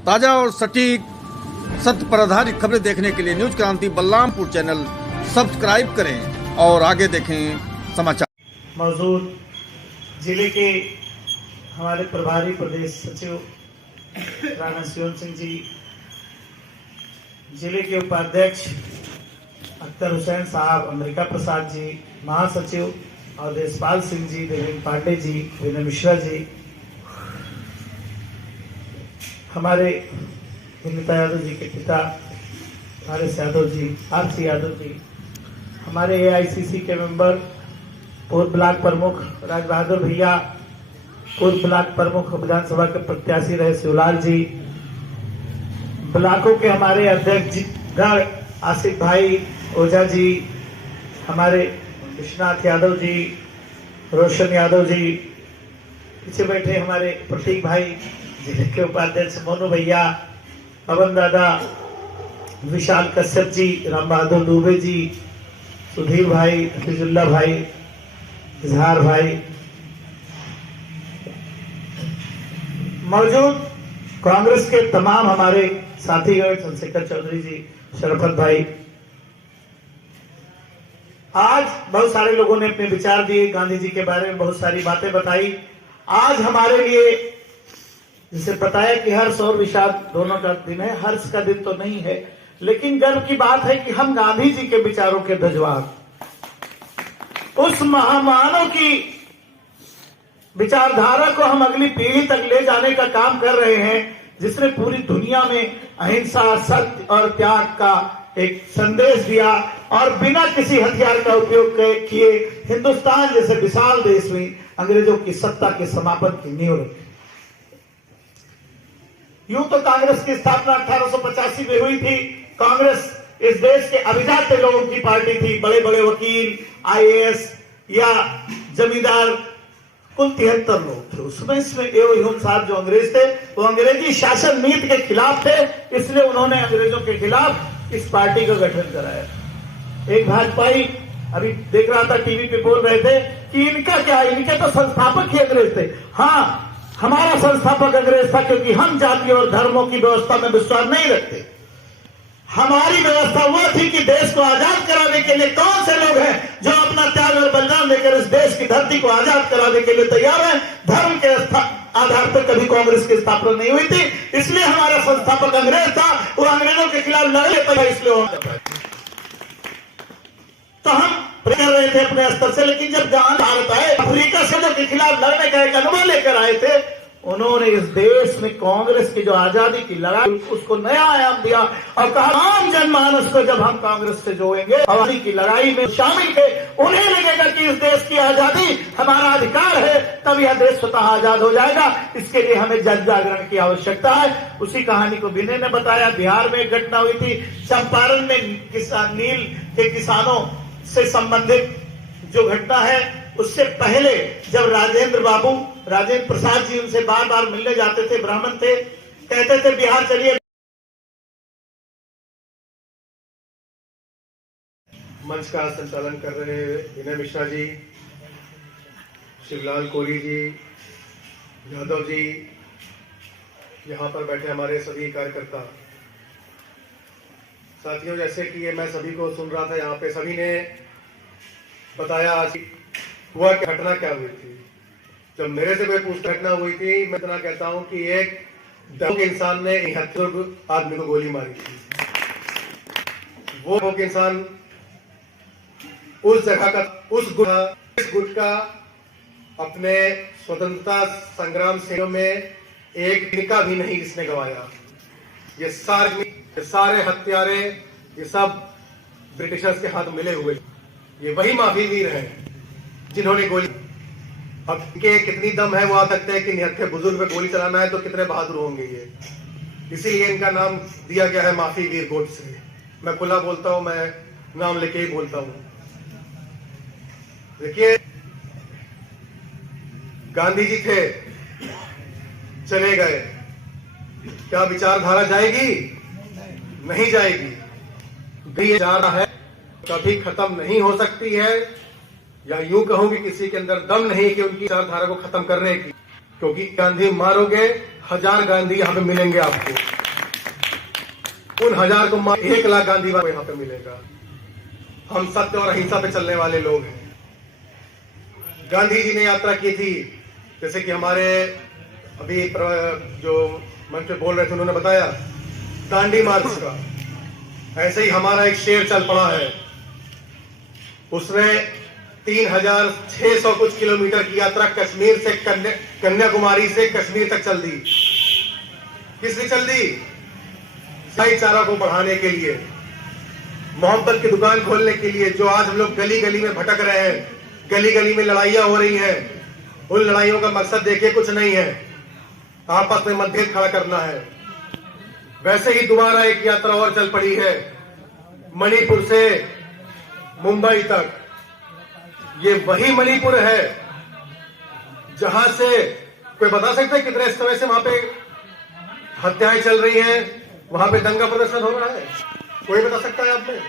ताजा और सटीक सत्य पर आधारित खबरें देखने के लिए न्यूज क्रांति बलरामपुर चैनल सब्सक्राइब करें और आगे देखें समाचार। मौजूद जिले के हमारे प्रभारी प्रदेश सचिव राणा शिवन सिंह जी, जिले के उपाध्यक्ष अख्तर हुसैन साहब, अमेरिका प्रसाद जी, महासचिव और देशपाल सिंह जी, देवेंद्र पांडे जी, विनय मिश्रा जी, हमारे विनीता यादव जी के पिता हरीश यादव जी, आरसी यादव जी, हमारे एआईसीसी के मेंबर, पूर्व ब्लॉक प्रमुख राज बहादुर भैया, पूर्व ब्लॉक प्रमुख विधानसभा के प्रत्याशी रहे शिवलाल जी, ब्लॉकों के हमारे अध्यक्ष आसिफ भाई ओझा जी, हमारे विश्वनाथ यादव जी, रोशन यादव जी, पीछे बैठे हमारे प्रतीक भाई, जिले के उपाध्यक्ष मोनू भैया, पवन दादा, विशाल कश्यप जी, राम बहादुर दुबे जी, सुधीर भाई, हफीजुल्ला भाई, इजहार भाई, मौजूद कांग्रेस के तमाम हमारे साथीगण, चंद्रशेखर चौधरी जी, शरफत भाई। आज बहुत सारे लोगों ने अपने विचार दिए, गांधी जी के बारे में बहुत सारी बातें बताई। आज हमारे लिए जिसे बताया कि हर्ष और विषाद दोनों का दिन है। हर्ष का दिन तो नहीं है, लेकिन गर्व की बात है कि हम गांधी जी के विचारों के ध्वजवाहक, उस महामानव की विचारधारा को हम अगली पीढ़ी तक ले जाने का काम कर रहे हैं, जिसने पूरी दुनिया में अहिंसा, सत्य और त्याग का एक संदेश दिया और बिना किसी हथियार का उपयोग किए हिंदुस्तान जैसे विशाल देश में अंग्रेजों की सत्ता के समापन की नींव रखी। यूं तो कांग्रेस की स्थापना 1885 में हुई थी। कांग्रेस इस देश के अभिजात लोगों की पार्टी थी। बड़े बड़े वकील, आईएएस या जमींदार, कुल 73 लोग थे उसमें। इसमें एवं साहब जो अंग्रेज थे, वो अंग्रेजी शासन नीति के खिलाफ थे, इसलिए उन्होंने अंग्रेजों के खिलाफ इस पार्टी का गठन कराया। एक भाजपाई अभी देख रहा था, टीवी पे बोल रहे थे कि इनका क्या, इनके तो संस्थापक ही अंग्रेज थे। हाँ, हमारा संस्थापक अंग्रेज था, क्योंकि हम जाति और धर्मों की व्यवस्था में विश्वास नहीं रखते। हमारी व्यवस्था वह थी कि देश को आजाद कराने के लिए कौन से लोग हैं जो अपना त्याग और बलिदान देकर इस देश की धरती को आजाद कराने के लिए तैयार हैं। धर्म के आधार पर कभी कांग्रेस की स्थापना नहीं हुई थी, इसलिए हमारा संस्थापक अंग्रेज था। वो अंग्रेजों के खिलाफ लड़े थे, इसलिए तो हम कर रहे थे अपने स्तर से। लेकिन जब गांधी भारत आए, अफ्रीका से के खिलाफ लड़ने का एक अनुभव लेकर आए थे, उन्होंने इस देश में कांग्रेस की जो आजादी की लड़ाई, उसको नया आयाम दिया और कहा आम जनमानस को जब हम कांग्रेस से जोड़ेंगे, आजादी की लड़ाई में शामिल थे, उन्हें लगेगा कि इस देश की आजादी हमारा अधिकार है, तब यह देश स्वतः आजाद हो जाएगा। इसके लिए हमें जन जागरण की आवश्यकता है। उसी कहानी को विनय ने बताया। बिहार में एक घटना हुई थी, चंपारण में नील के किसानों से संबंधित जो घटना है, उससे पहले जब राजेंद्र प्रसाद जी उनसे बार बार मिलने जाते थे, ब्राह्मण थे, कहते थे बिहार चलिए। मंच का संचालन कर रहे विनय मिश्रा जी, शिवलाल कोहली जी, यादव जी, यहाँ पर बैठे हमारे सभी कार्यकर्ता साथियों, जैसे कि ये मैं सभी को सुन रहा था, यहाँ पे सभी ने बताया आज हुआ कि घटना क्या हुई थी। जब मेरे से कोई पूछ घटना हुई थी, मैं इतना कहता हूं कि एक दबंग इंसान ने 71 आदमी को गोली मारी थी। वो इंसान उस जगह का, उस गुट का अपने स्वतंत्रता संग्राम सेनानियों में एक निका भी नहीं इसने गवाया। ये सारे हत्यारे, ये सब ब्रिटिशर्स के हाथ मिले हुए। ये वही माफी वीर हैं जिन्होंने गोली, अब इनके कितनी दम है वो आ सकते हैं कि निहत्थे बुजुर्ग पे गोली चलाना है तो कितने बहादुर होंगे ये। इसीलिए इनका नाम दिया गया है माफी वीर गोट से। मैं खुला बोलता हूं, मैं नाम लेके ही बोलता हूं। देखिए, गांधी जी थे, चले गए, क्या विचारधारा जाएगी? नहीं जाएगी। ये जा रहा है, कभी खत्म नहीं हो सकती है, या यूं कहूं कि किसी के अंदर दम नहीं कि उनकी विचारधारा को खत्म करने की। क्योंकि गांधी मारोगे 1000 गांधी यहाँ पे मिलेंगे आपको। उन 1000 को मार 1 लाख गांधी यहाँ पे मिलेगा। हम सत्य और अहिंसा पे चलने वाले लोग हैं। गांधी जी ने यात्रा की थी, जैसे कि हमारे अभी जो मंच पे बोल रहे थे उन्होंने बताया, दांडी मार्च का। ऐसे ही हमारा एक शेर चल पड़ा है, उसने 3600 कुछ किलोमीटर की यात्रा कश्मीर से कन्याकुमारी से कश्मीर तक चल दी। किस लिए चल दी? भाईचारा को बढ़ाने के लिए, मोहब्बत की दुकान खोलने के लिए। जो आज हम लोग गली गली में भटक रहे हैं, गली गली में लड़ाइयां हो रही हैं, उन लड़ाइयों का मकसद देखिए कुछ नहीं है, आपस में मतभेद खड़ा करना है। वैसे ही दोबारा एक यात्रा और चल पड़ी है, मणिपुर से मुंबई तक। ये वही मणिपुर है जहां से कोई बता सकता है कितने समय से वहां पे हत्याएं चल रही हैं, वहां पे दंगा प्रदर्शन हो रहा है? कोई बता सकता है आप में?